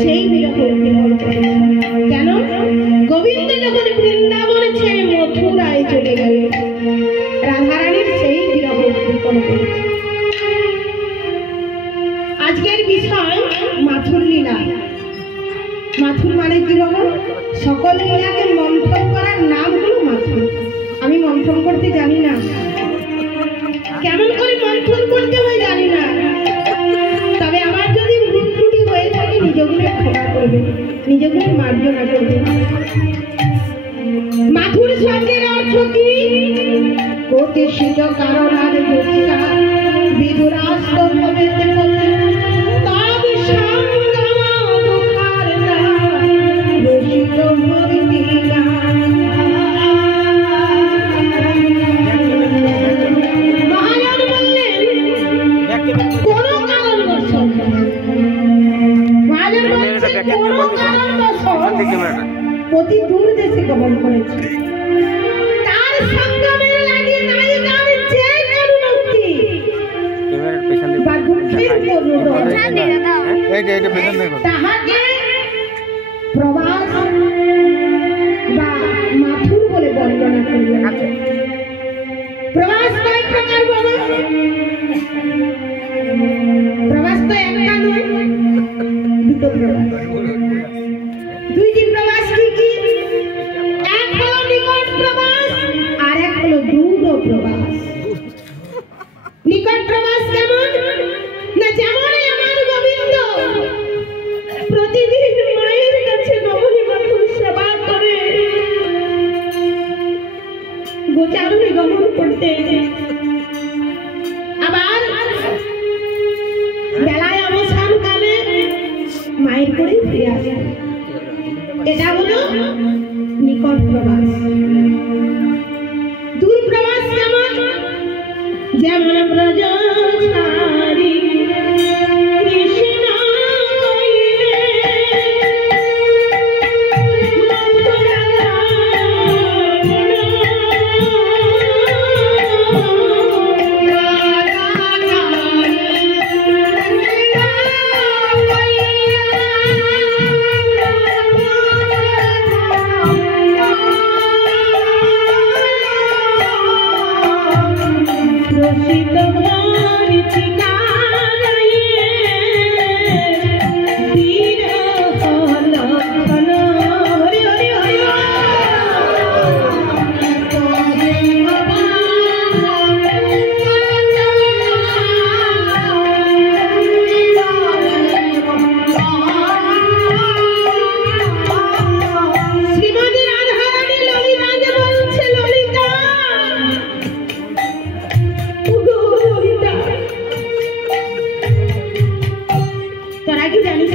সেই বিরহ কেন গোবিন্দ যখন বৃন্দাবন ছেড়ে মথুরায় চলে গেল রাধারানীর সেই বিরহ কীর্তন করেছে। আজকের বিষয় মাথুর লীলা। মাথুর মানে কি বাবা? সকল লীলাকে মন্থন করার নাম হলো মাথুর। আমি মন্থন করতে জানি না, কেমন করে মন্থন করতে হয় জানি না, তবে আমার যদি ভুল ত্রুটি হয়ে থাকে নিজগুলো ক্ষমা করবে, নিজগুলো মার্জনা করবে। মাথুর শব্দের অর্থ কি? প্রতিষ্ঠিত কারণ আর বিদুরাস্ত ভবেতে পতি তব সংগমা দুঃখার না রসিক ভবিতি না। মহাজন বললেন কোনো কারণবশত, মহাজন বলছেন কোনো কারণবশত অতি দূর দেশে গমন করেছে, তার সংগমের লাগে নায়িকার যে করুণাক্তি বা দুঃখের তাহাকে প্রবাস বা মাথুর বলে বর্ণনা করলেন। প্রবাস কয় প্রকার বলো? প্রবাস তো একটা নয়, দুটো প্রবাস। দুইটি প্রবাস কি কি? এক হলো নিকট প্রবাস আর এক হলো দূর প্রবাস। নিকট প্রবাস কেমন না, যেমন আমার গোবিন্দ প্রতিদিন মায়ের কাছে নবনী মাথুর সেবা করে গোচারণে গমন করতে, আবার বেলায় অবসান কালে মায়ের করে ফিরে আসে, এটা হলো নিকট প্রবাস। দূর প্রবাস কেমন? যেমন ব্রজ ছাড়ি কৃষ্ণ কইলে তোরা কি জানিস?